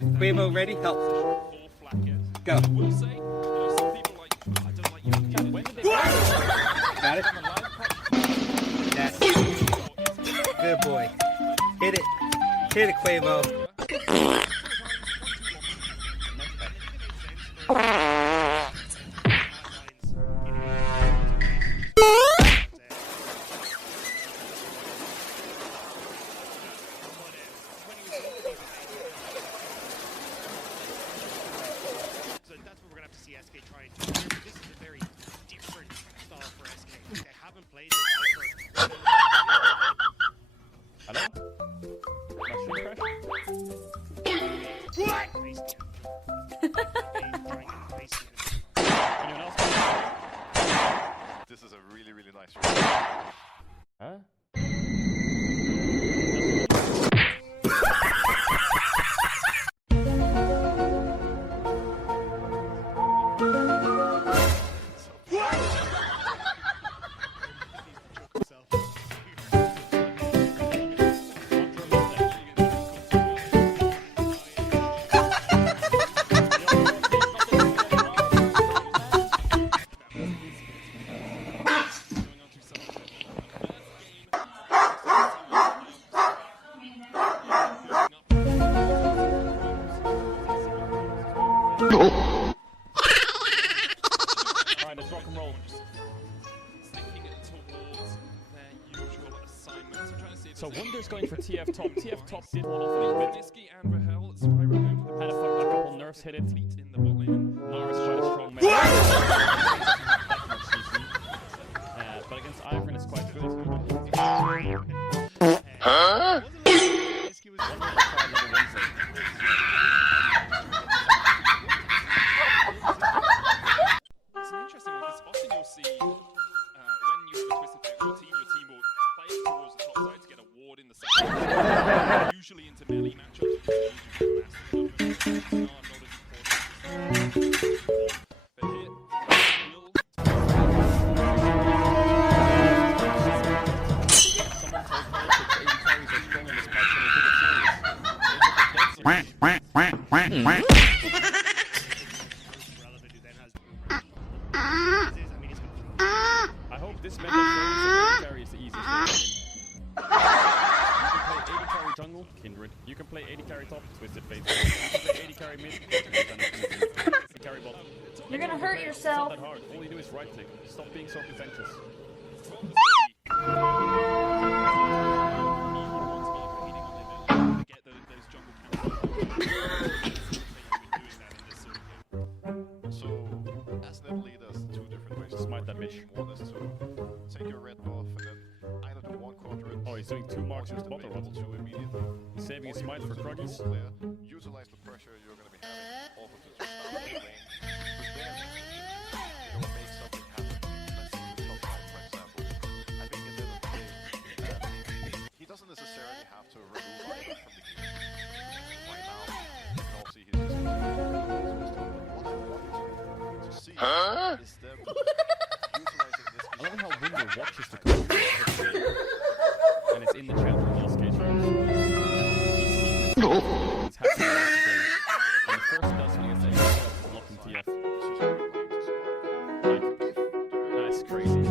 Quavo ready? Help. Go. Got it? That's good boy. Hit it. Hit it, Quavo. SK trying to. This is a very different style for SK. They haven't played it ever. Hello? What? Anyone else? This is a really, really nice room. Huh? Alright, let's rock and roll. So Wonder's going for TF top. TF top did wall off a little bit. Had a couple nerfs hit it. Nara's quite a strong man. But against Ivern it's quite good. Huh? It's an interesting one because often you'll see when you have a twisted pair your team will play it towards the top side to get a ward in the second. Usually into melee matchups. But here, I hope this meta shows that AD carry is the easiest way to win. You can play AD carry jungle, Kindred. You can play AD carry top, Twisted Fate. You can play AD carry mid, AD carry bottom. You're gonna hurt It's yourself. not that hard. All you do is right click. Stop being so pretentious. So, Asnet lead us two different ways to Smite that work. bitch. One is to take your red buff and then either do one quadrant. Oh, he's doing 2 marks in use his the bottom. level 2 immediately. He's saving his smite for Kruggies. Utilize the pressure you're going to be having. Also to just start the lane. But then, you know, make something happen. Let's say the top side, for example. I think at the end of the day, he doesn't necessarily have to remove Ivern from the game. Right now, you can all see he's just what I want you to see is them utilizing this. I love how Winder watches the coach. And it's in the chat with all skate shows. He's happy about the game. And the first does when he gets a blocking TF. That's crazy.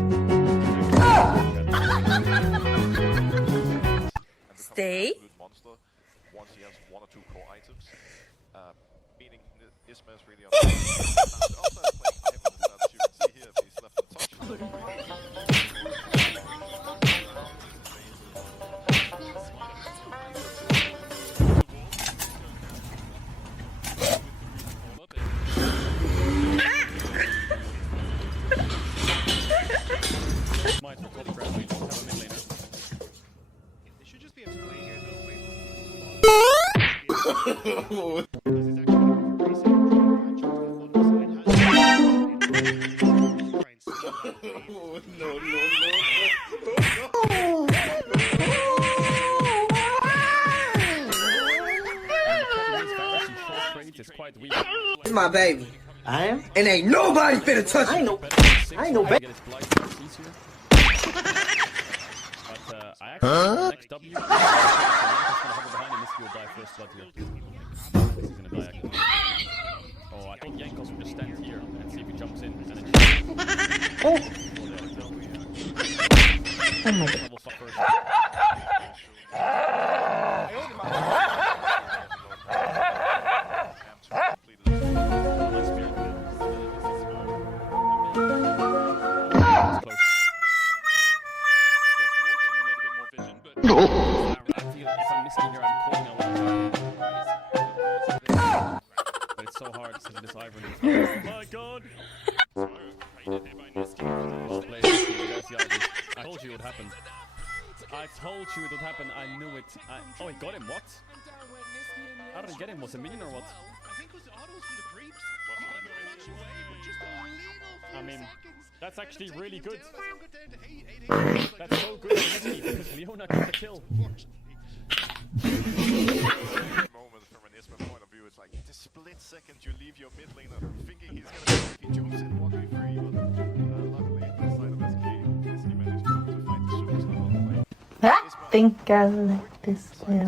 Stay. Monster once he has 1 or 2 core items. Meaning Isma is really on the outside of playing Ivern is that, as you can see here, he's left untouched. Smite for top grab, we don't have a mid laner. They should just be able to play here though. It's quite weak. It's my baby. I am? And ain't nobody finna touch I it. know. I know better. Get his blight first easier. But I actually next W. I'm gonna hover behind him. This will die first blood here. This is gonna the diagonal. Oh, I thought Jankos would just stand here and see if he jumps in and then Oh. Oh my god. double fuck first. My spirit kill. It's close. Across the wall, getting a little bit more vision, but I feel if I'm missing here, I'm calling a lot. But it's so hard because of this Ivern. Oh my god! painted here by Niski. Well played. There's the Ivern. I told you it would happen. I told you it would happen. I knew it. Oh, he got him. What? How did he get him? Was it a minion or what? I think it was the autos from the creeps. Actually, but just a little I mean, that's actually really good. down to 8. That's so good for Niski because Leona got the kill. moment from an Isma point of view, it's like the split second you leave your mid laner thinking he's gonna he jumps in 1v3, but luckily on the side of SK, he managed to fight the superstar all the way. I think I like this way.